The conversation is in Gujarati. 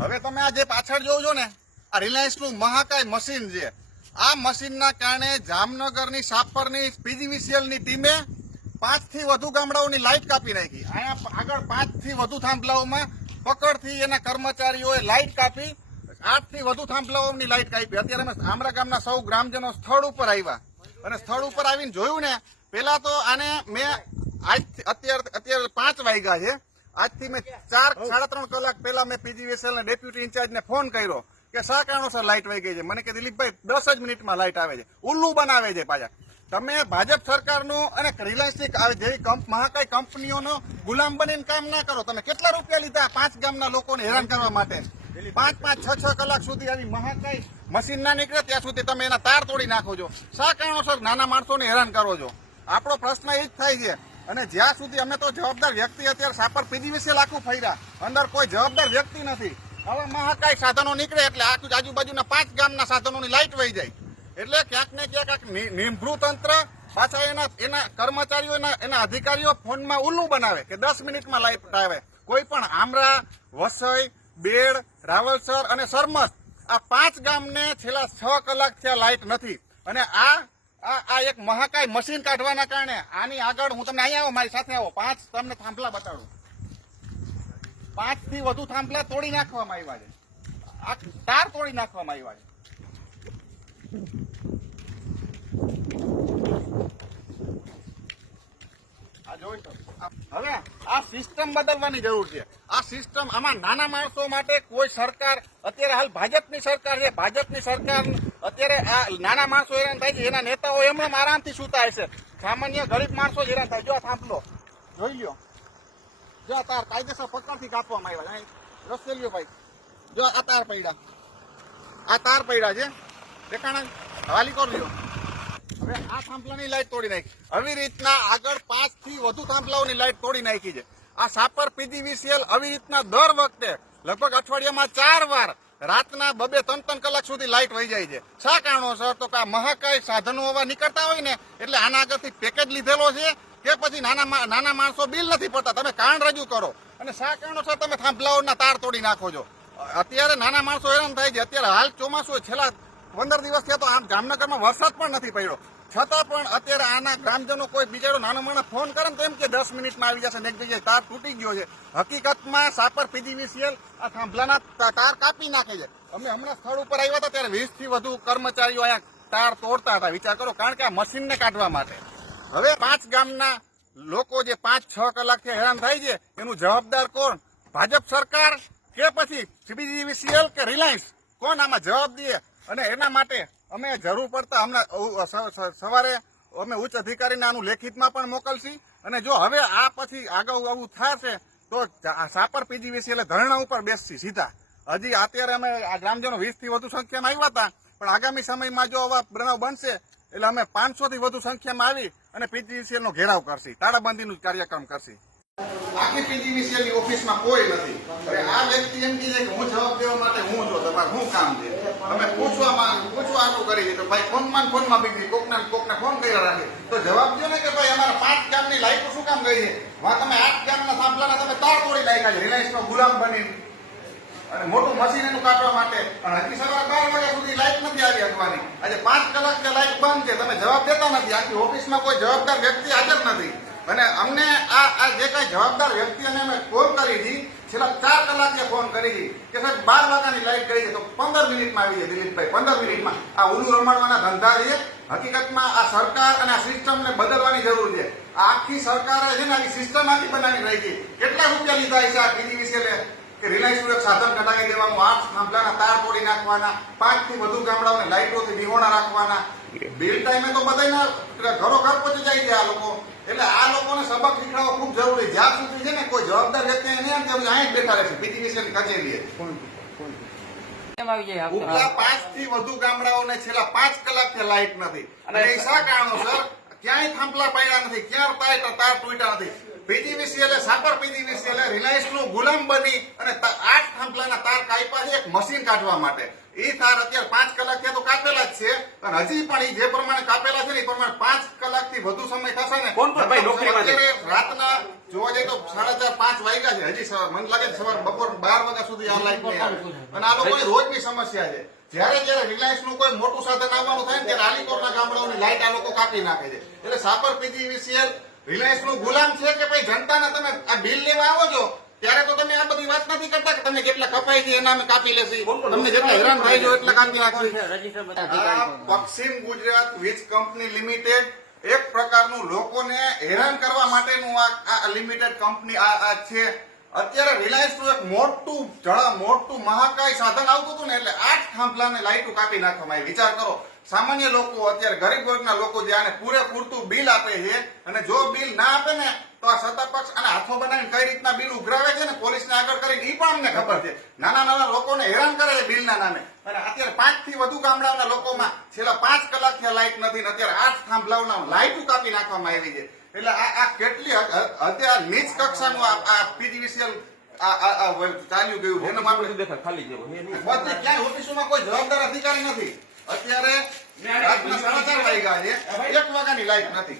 હવે તમે આ જે પાછળ જોવો છો ને, આ રિલાયન્સનું મહાકાય મશીન છે. આ મશીનના કારણે જામનગરની સાપરની પીજીવીસીએલની ટીમે પાંચથી વધુ ગામડાઓની લાઇટ કાપી નાખી. અહીંયા આગળ પાંચથી વધુ થાંભલાઓમાં પકડથી એના કર્મચારીઓએ લાઇટ કાપી આઠથી વધુ થાંભલાઓની લાઇટ કાપી. અત્યારે અમે આમરા ગામના સૌ ગ્રામજનો સ્થળ ઉપર આવ્યા. અને સ્થળ ઉપર આવીને જોયું ને પેલા તો આને મેં આજ અત્યારે અત્યારે પાંચ વાગ્યા છે. આજથી મેં ચાર, સાડા ત્રણ કલાક પહેલા મેં પીજીવીએસએલ ના ડેપ્યુટી ઇન્ચાર્જને ફોન કર્યો કે શા કારણોસર લાઇટ વહી ગઈ છે? મને કે, દિલીપભાઈ, દસ જ મિનિટમાં લાઇટ આવે છે. ઉલ્લુ બનાવે છે પાછા. તમે ભાજપ સરકારનું અને રિલાયન્સ જેવી મહાકાય કંપનીઓનો ગુલામ બનીને કામ ના કરો. તમે કેટલા રૂપિયા લીધા પાંચ ગામના લોકોને હેરાન કરવા માટે? પાંચ પાંચ, છ છ કલાક સુધી આવી મહાકાય મશીન ના નીકળે, ત્યાં સુધી તમે એના તાર તોડી નાખો છો. શા કારણોસર નાના માણસોને હેરાન કરો છો? આપણો પ્રશ્ન એ જ થાય છે અને જ્યાં સુધી અમે તો જવાબદાર વ્યક્તિ અત્યારે સાપર પીજીવીસી લાખું ફર્યા, અંદર કોઈ જવાબદાર વ્યક્તિ નથી. હવે મહાકાય સાધનો નીકળે એટલે આખું આજુબાજુના પાંચ ગામના સાધનોની લાઇટ વહી જાય. એટલે ક્યાંક ને ક્યાંક આ નિ- તંત્ર પાછા એના એના કર્મચારીઓ, એના એના અધિકારીઓ ફોનમાં ઉલ્લું બનાવે કે દસ મિનિટમાં લાઇટ આવે. કોઈ પણ આમરા, વસઈ, બેડ, રાવલસર અને સરમસ આ પાંચ ગામને છેલ્લા છ કલાક થયા લાઇટ નથી. અને આ આ એક મહાકાય મશીન કાઢવાના કારણે આની આગળ હું તમને અહીંયા આવો, મારી સાથે આવો. પાંચ તમને થાંભલા બતાડું. પાંચથી વધુ થાંભલા તોડી નાખવામાં આવ્યા છે. આ તાર તોડી નાખવામાં આવ્યા છે. આ જોઈ શકો. હવે આ સિસ્ટમ બદલવાની જરૂર છે. આ સિસ્ટમ આમાં નાના માણસો માટે કોઈ સરકાર, અત્યારે હાલ ભાજપની સરકાર છે. ભાજપની સરકાર અત્યારે આ નાના માણસો હેરાન થાય છે. એના નેતાઓ એમને આરામથી સુતા હશે સામાન્ય ગરીબ માણસો જ હેરાન થાય. જો આ થાંભલો, જોઈ લ્યો. જો આ તાર કાયદેસર પકડથી કાપવામાં આવ્યા રસ્તે લ્યો ભાઈ. જો આ તાર પૈડા આ તાર પડ્યા છે. દેખાણા વાલી કર લ્યો. હવે આ થાંભલાની લાઈટ તોડી નાખી. આવી રીતના આગળ પાંચથી વધુ થાંભલાઓની લાઈટ તોડી નાખી છે. આ સાપર પીજીવીસીએલ આવી રીતના દર વખતે લગભગ અઠવાડિયામાં ચાર વાર રાતના બબે ત્રણ ત્રણ કલાક સુધી લાઈટ વહી જાય છે. શા કારણોસર? તો આ મહાકાય સાધનો હવા નીકળતા હોય ને, એટલે આના આગળથી પેકેજ લીધેલો છે કે પછી નાના નાના માણસો બિલ નથી પડતા તમે કારણ રજૂ કરો. અને શા કારણોસર તમે થાંભલાઓના તાર તોડી નાખો છો? અત્યારે નાના માણસો હેરાન થાય છે. અત્યારે હાલ ચોમાસું છેલ્લા પંદર દિવસથી તો આમ જામનગરમાં વરસાદ પણ નથી પડ્યો. છતાં પણ અત્યારે આના ગ્રામજનો કોઈ બિચારો નાનો માણસ ફોન કરે ને તો એમ કે દસ મિનિટમાં આવી જશે એક જગ્યાએ તાર તૂટી ગયો છે. હકીકતમાં સાપર પીજીવીસીએલ આ થાંભલાના તાર કાપી નાખે છે. અમે હમણાં સ્થળ ઉપર આવ્યા હતા ત્યારે વીસથી વધુ કર્મચારીઓ અહીંયા તાર તોડતા હતા. વિચાર કરો, કારણ કે આ મશીનને કાઢવા માટે. હવે પાંચ ગામના લોકો જે પાંચ, છ કલાકથી હેરાન થાય છે, એનું જવાબદાર કોણ? ભાજપ સરકાર કે પછી સીબીજીવીસીએલ કે રિલાયન્સ કોણ આમાં જવાબ દે? અને એના માટે અમે જરૂર પડતા હમણાં સવારે અમે ઉચ્ચ અધિકારીને આનું લેખિતમાં પણ મોકલશી. અને જો હવે આ પછી આગળ આવું થશે, તો સાપર પીજીવીસી એટલે ધરણા ઉપર બેસશી સીધા. હજી અત્યારે અમે આ ગ્રામજનો વીસથી વધુ સંખ્યામાં આવ્યા હતા, પણ આગામી સમયમાં જો આવા બનાવ બનશે, એટલે અમે પાંચસોથી વધુ સંખ્યામાં આવી અને પીજીવીસીએલનો ઘેરાવ કરશી, તાળાબંધીનું કાર્યક્રમ કરશી. આખી પીજીવીસીએલની ઓફિસમાં કોઈ નથી. હવે આ વ્યક્તિ એમ કહે કે હું જવાબ દેવા માટે હું જો તમારે હું કામ છે? પૂછવામાં પૂછવા આટલું કરી તો ભાઈ ફોનમાં ફોનમાં બીજી, કોકના કોકને ફોન કર્યા રાખે. તો જવાબ દો ને કે ભાઈ અમારા પાંચ ગામની લાઈટો શું કામ ગઈ છે વા તમે આઠ ગામના થાંભલાના તમે તાર તોડી લાયકા છે રિલાયન્સ નો ગુલામ બની અને મોટું મશીન એનું કાઢવા માટે. અને હજી સવારે બાર વાગ્યા સુધી લાઈટ નથી આવી શકવાની આજે પાંચ કલાક લાઈટ બંધ છે, તમે જવાબ દેતા નથી. આખી ઓફિસમાં કોઈ જવાબદાર વ્યક્તિ હાજર નથી. અને અમને આ આ જે કઈ જવાબદાર વ્યક્તિઓને અમે કોલ કરી હતી, છેલ્લા ચાર કલાકે ફોન કરી હતી કે સાહેબ, બાર વાગ્યાની લાઈટ કરી છે, તો પંદર મિનિટમાં આવી છે દિલીપભાઈ, પંદર મિનિટમાં. આ ઉલુ રમાડવાના ધંધા છે. હકીકતમાં આ સરકાર અને આ સિસ્ટમને બદલવાની જરૂર છે. આખી સરકારે છે ને, આખી સિસ્ટમ આખી બનાવી રહી છે કેટલા રૂપિયા લીધા છે આ પીજીવીસીએલે કે રિલાયન્સ સાધન કઢાવી દેવાનું આઠ થાંભલાના તાર તોડી નાખવાના પાંચથી વધુ ગામડાઓને લાઇટોથી વિહોણા રાખવાના. બિલ ટાઈમે તો બધાના ઘરો ઘર પહોંચી જાય છે આ લોકો. એટલે આ લોકોને સબક શીખવાડવો ખૂબ જરૂરી. જ્યાં સુધી છે ને કોઈ જવાબદાર વ્યક્તિ એને એમ કે અહીં જ બેઠા રહેશે. પીજીવીસીએલ કચેરીએ? ઉપલા પાંચથી વધુ ગામડાઓને છેલ્લા પાંચ કલાકથી લાઇટ નથી. અને એ શા કારણોસર ક્યાંય થાંભલા પાડ્યા નથી ક્યાં તાર તૂટ્યા નથી. પીજીવીસીએલ સાપર પીજીવીસીએલ રિલાયન્સનું ગુલામ બની અને આઠ થાંભલાના તાર કાપ્યા છે એક મશીન કાઢવા માટે. એ તાર અત્યારે પાંચ કલાક થયા તો કાપેલા જ છે અને હજી પણ એ જે પ્રમાણે કાપેલા છે ને એ પ્રમાણે પાંચ કલાકથી વધુ સમય થશે ને. કોણ કોણ? ભાઈ નોકરીમાં અત્યારે રાતના જોવા જઈએ તો સાડા ચાર પાંચ વાગ્યા છે. હજી મને લાગે છે સવાર બપોર બાર વાગ્યા સુધી આ લાઈટ નહીં આવે. અને આ લોકોની રોજની સમસ્યા છે. જ્યારે જયારે રિલાયન્સનું કોઈ મોટું સાધન આવવાનું થાય ને ત્યારે આલીકોટના ગામડાઓની લાઈટ આ લોકો કાપી નાખે છે. એટલે સાપર પીજીવીસીએલ રિલાયન્સનું ગુલામ છે કે ભાઈ જનતાના તમે આ બિલ લેવા આવો છો ત્યારે તો તમે આ બધી વાત નથી કરતા કે તમને કેટલા કપાઈ છે એના અમે કાપી લેશી તમને જેટલા હેરાન થાય છો એટલા કાપી નાખશી. આ પશ્ચિમ ગુજરાત વીજ કંપની લિમિટેડ એક પ્રકારનું લોકોને હેરાન કરવા માટેનું આ આ લિમિટેડ કંપની આ આ છે. અત્યારે રિલાયન્સનું એક મોટું જળા મોટું મહાકાય સાધન આવતું હતું ને, એટલે આઠ થાંભલાને લાઈટો કાપી નાખવામાં આવી. વિચાર કરો, સામાન્ય લોકો અત્યારે ગરીબ વર્ગના લોકો જે આને પૂરેપૂરતું બિલ આપે છે, અને જો બિલ ના આપે ને, તો આ સત્તા પક્ષ અને હાથો બનાવીને કઈ રીતના બિલ ઉઘરાવે છે ને, પોલીસને આગળ કરીને એ પણ અમને ખબર છે. નાના નાના લોકોને હેરાન કરે છે બિલના નામે. અને અત્યારે પાંચથી વધુ ગામડાના લોકોમાં છેલ્લા પાંચ કલાકથી લાઇટ નથી અત્યારે આઠ થાંભલાઓના લાઇટો કાપી નાખવામાં આવી છે. એટલે આ આ કેટલી હદે આ અત્યારે નીચ કક્ષાનું આ આ પીજીવીસીએલ આ આ આ ચાલ્યું ગયું. એનું આપણે દેખાય ખાલી જેવો. બધી ક્યાંય ઓફિસોમાં કોઈ જવાબદાર અધિકારી નથી. અત્યારે સમાચાર વાગ્યા છે. એક વાગ્યાની લાઈટ નથી.